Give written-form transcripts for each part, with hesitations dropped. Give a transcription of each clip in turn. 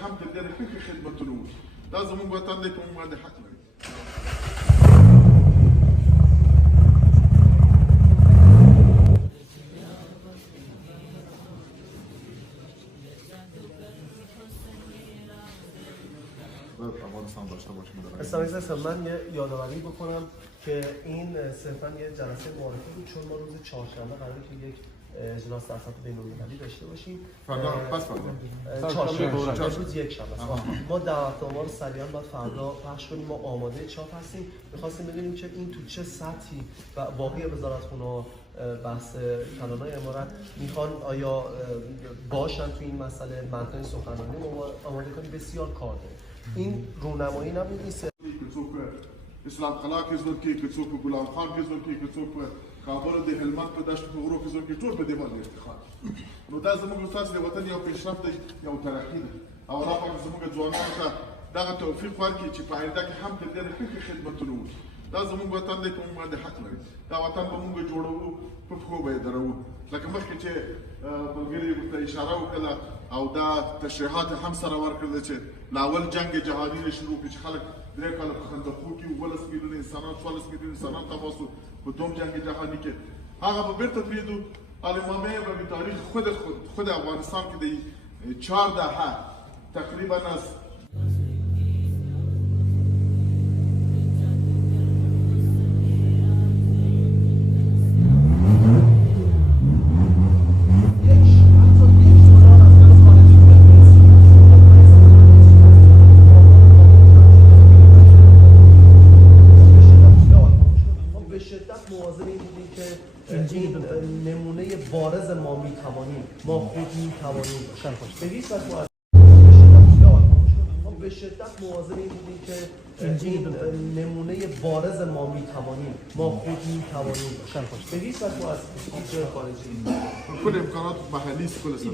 حمد لله ښه خدمتونه وکړي. دا زموږ وطن دی، په موږ باندې حق لري. من یه یادآوری بکنم که این صرفا یه جلسه معرفی بود، چون ما روز چهارشنبه قراره که یک اجلاس در سطح بین‌المللی داشته باشیم. چهارشنبه روز یک شنبه است. ما دعوتنامه‌ها رو سریعا باید فردا پخش کنیم. ما آماده چاپ هستیم. می‌خواستیم ببینیم که این تو چه سطحی و باقی وزارتخونه‌ها بحث کانون‌های امارات میخوان آیا باشن تو این مسئله، متن سخنرانی آماده کنیم. بسیار کار داریم. این رونمایی نیست. اسلام قلعه کې زور کې که څوک په ګلان خان کې زور کې که څوک په کابل د هلمند په دشت په غرو کې زور کې ټول په دې باندې افتخار. نو دا زموږ ستاسو د وطن یو پیشرفت دی، یو ترقي ده، او الله پاک زموږ ځوانانو ته دغه توفیق ورکړي چې په آینده کې هم تر ډېره ښه خدمتونه وکړي. دا زموږ وطن دی، په موږ باندې حق لري. دا وطن به موږ جوړوو، په پښو به یې درو. لکه مخکې چې ملګري ورته اشاره وکړه او دا تشریحات هم سره ورکړل چې لاول جنگ جهادي شروع کړي چې خلک 3 کاله په خندقو کې 12 میلیونه انسانان 14 میلیونه انسانان تباه شو په دوم جنگ جهادي کې. هغه به بیرته ترېدو. الامامه به به تاریخ خود افغانستان کې د 4 دهه تقریبا از نمونه بارز ما میتوانیم، ما خود میتوانیم. به هیچ وجه به شدت مواظب این بودیم که این نمونه بارز ما میتوانیم، ما خود میتوانیم. به هیچ وجه از هیچ خارجی كل امكانات محليه في كل سنه.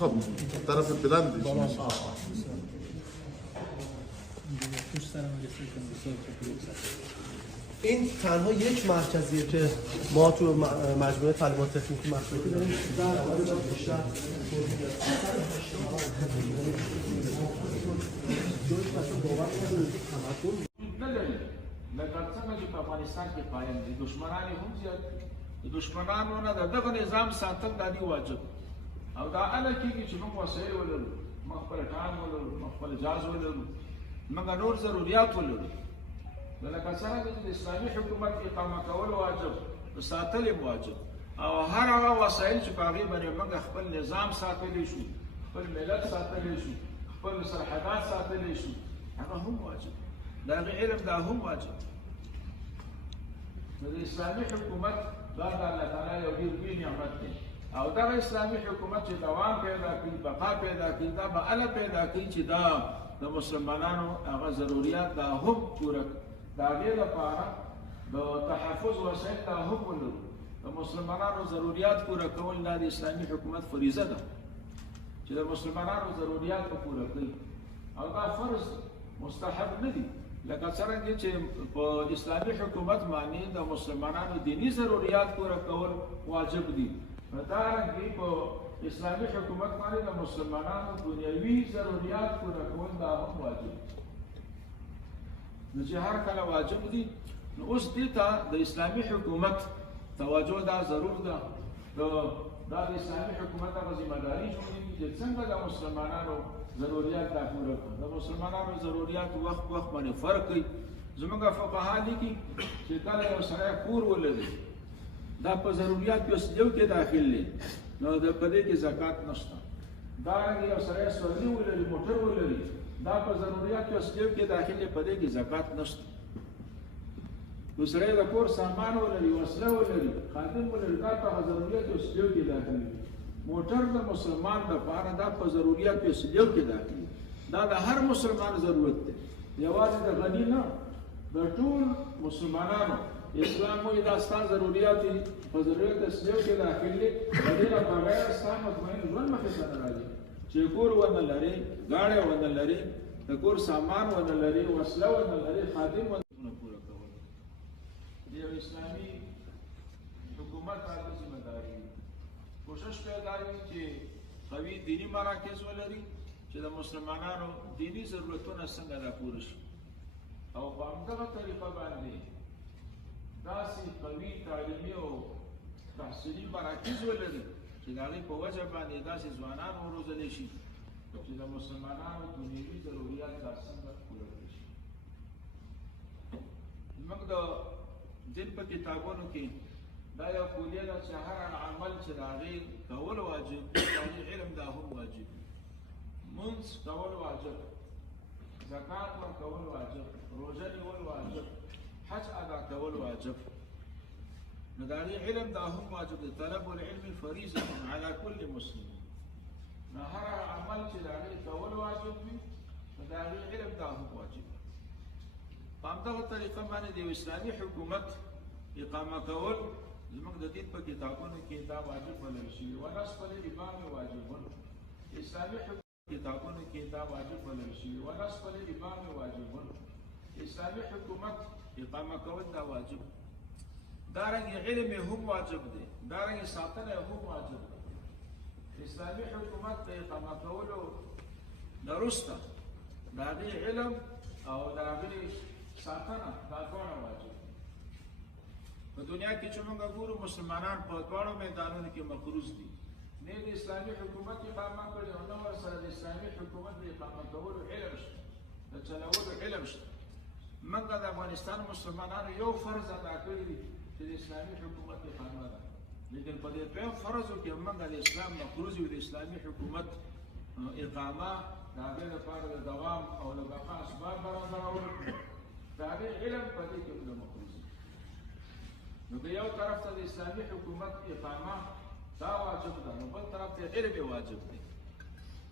خب طرف البلاد این تنها یک مرکزیه که ما تو مجموعه تعلیمات تکنیکی مشرفی داریم. لکه څنګه چې په افغانستان کې قایم دي، دشمنان هم زیات دي. د دشمنانو نه دغه نظام ساتل دا دی واجب. او دا اله کېږي چې موږ وسایل ولرو، موږ خپل ټانک ولرو، موږ خپل جهاز ولرو، موږ نور ضروريات ولرو. لکه څنګه چې د اسلامي حکومت اقامه کول واجب، ساتل واجب، او هر هغه وسایل چې په هغې باندې موږ خپل نظام ساتلی شو، خپل ملت ساتلی شو، خپل سرحدات ساتلی شو، هغه هم واجب. د هغې علم دا هم واجب. نو د اسلامي حکومت دا د الله تعالی یو ډېر لوی نعمت دی. او دغه اسلامي حکومت چې دوام پیدا کړي، بقا پیدا کړي، دا به هله پیدا کړي چې دا د مسلمانانو هغه ضروریات دا هم پوره کړي. د هغې لپاره د تحفظ وسایل دا هم ولرو. د مسلمانانو ضروریات پوره کول دا د اسلامي حکومت فریضه ده چې د مسلمانانو ضروریات به پوره کړي. او دا فرض مستحب نه دي. لکه څرنګه چې په اسلامي حکومت باندې د مسلمانانو دینی ضروریات پوره کول واجب دي، همدارنګه په اسلامي حکومت باندې د مسلمانانو دنیوي ضروریات پوره کول دا هم واجب دي. نو چې هر کله واجب دي، نو اوس دې ته د اسلامي حکومت توجه دا ضرور ده. دا د اسلامي حکومت هغه ذمهداري جوړېږي چې څنګه د مسلمانانو ضروریات دا پوره کړي. د مسلمانانو ضروریات وخت باندې فرق کوي. زموږ فقها لیکي چې کله یو سړی کور ولري، دا په ضروریات یو کې داخل دی، نو په دې کې زکات نشته. دارنګه یو سړی سورلي ولري، موټر ولري، دا په ضروریات یو کې داخل دی، په دې کې زکات نشته. نو سړی د کور سامان ولري، وسله ولري، خادم ولري، دا په ضروریات یو کې داخل دی. موټر د مسلمان لپاره دا په ضروریات یو کې داخل دی. دا د هر مسلمان ضرورت دی، یوازې د غني نه، د ټول مسلمانانو. اسلام وایي دا ستا ضروریات دي، په ضروریات یو کې داخل دی. د دې نه بغیر ستا مطمئن ژوند مخې ته نه راځي. چې کور ونه لري، ګاډی ونه لري، د کور سامان ونه لري، وسله ونه لري، خادم ونه پوره کول. د یو اسلامي حکومت هغه ذمهداري کوشش پیدا وي چې قوي دینی مراکز ولري چې د مسلمانانو دینی ضرورتونه څنګه راپوره شي او په همدغه طریقه باندې داسې قوي تعلیمي او تحصیلي مراکز ولري چې د هغې په وجه باندې داسې ځوانان وروزلی شي چې د مسلمانانو دنیوي ضروریات دا څنګه پوره کړي شي. زموږ د دین په کتابونو کې دا یو کلیه ده چې هر عمل چې د هغې کول واجب دی، د هغې علم دا هم واجب دی. منځ کول واجب، زکات ورکول واجب، روژه نیول واجب، حج ادا کول واجب. نو د هغې علم دا هم واجب دی. طلب العلم فریضة علی کل مسلم. نو هر عمل چې د هغې کول واجب وي نو د هغې علم دا هم واجب دی. په همدغه طریقه باندې د اسلامي حکومت اقامه کول زموږ د دین په کتابونو کې دا واجب بلل شوي. ونصب الامام واجبون. اسلامي کتابونو کې دا واجب بلل شوي. ونصب الامام واجبون. اسلامي حکومت اقامه کول دا واجب. دارنګه علم هم واجب دی، دارنګه ساتنه هم واجب دی. اسلامي حکومت په اقامه کولو وروسته د هغې علم او د هغې ساتنه دا دواړه واجب دي. په دنیا کې چې موږ ګورو مسلمانان په دواړو میدانونو کې مقروض دي. نه د اسلامي حکومت اقامه کړي او نه ورسره د اسلامي حکومت د اقامه کولو علم شته، د چلولو علم شته. موږ د افغانستان مسلمانانو یو فرض ادا کړی دی چې د اسلامي حکومت اقامه ده، لیکن په دې دویم فرضو کې موږ د اسلام مقروض یو، د اسلامي حکومت اقامه د هغې لپاره د دوام او د بقا اسباب برابرول، د هغې علم په دې کې موږ مقروض یو. نو که یو طرف ته د اسلامي حکومت اقامه دا واجب ده، نو بل طرف ته علم واجب دی.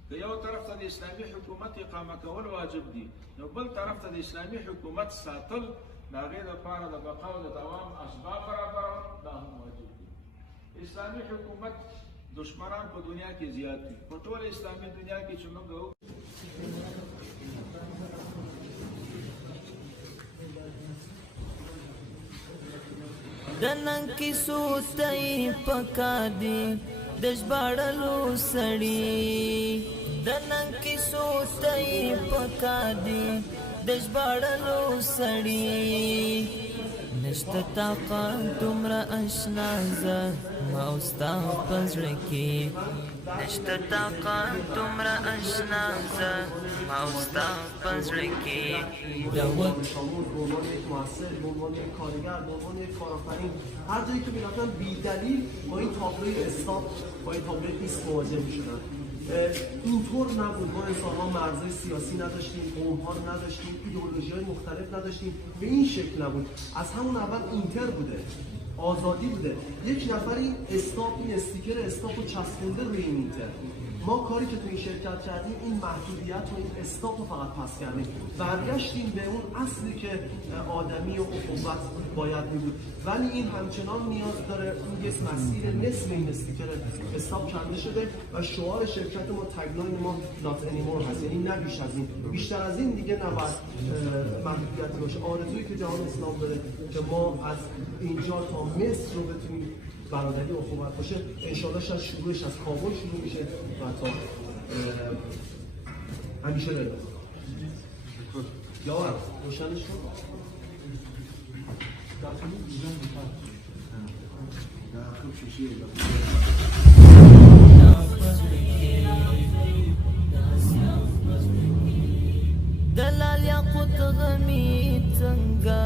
که یو طرف ته د اسلامي حکومت اقامه کول واجب دي، نو بل طرف ته د اسلامي حکومت ساتل د هغې لپاره د بقا او د دوام اسباب برابرول دا هم واجب دي. اسلامي حکومت دشمنان په دنیا کې زیات دي. په ټوله اسلامي دنیا کې چې موږ د نن کیسو ته یې پکار دي د ژباړلو سړي، د نن کیسو ته یې پکار دي د ژباړلو سړي. نشته طاقت دومره اشنا زه ما او ستا په زړه کې، نشته طاقت دومره اشنا زه ما او ستا په زړه کې. به عنوان یک مؤثر، به عنوان یک کارگر، به عنوان یک کارآفرین، هر جایی که میرفتن بی‌دلیل با این تابلوی استاپ، با این تابلوی ایست مواجه میشدن. اینطور نبود. ما انسان‌ها مرزهای سیاسی نداشتیم، قوم‌ها رو نداشتیم، ایدئولوژی‌های مختلف نداشتیم. به این شکل نبود. از همون اول اینتر بوده، آزادی بوده. یک نفر این استاپ، این استیکر استاپ رو چسبونده روی این اینتر. ما کاری که تو این شرکت کردیم این محدودیت و این استاپ رو فقط پس کردیم، برگشتیم به اون اصلی که آدمی و اخوت باید می بود. ولی این همچنان نیاز داره اون یک مسیر نصف این استیکر استاپ کنده شده و شعار شرکت ما، تگلاین ما not anymore هست، یعنی نه بیش از این. بیشتر از این دیگه نباید محدودیت باشه. آرزویی که جهان اسلام داره که ما از اینجا تا مصر رو بتونیم برادری اخوت باشه، انشاءالله شاید شروعش از کابل شروع میشه و تا همیشه داره. یا روشنش کن. دلال یاقوت غمی څنګه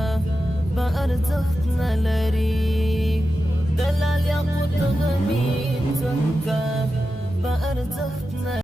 به ارزښت نه لري، دلال یاقوت غمی څنګه به ارزښت نه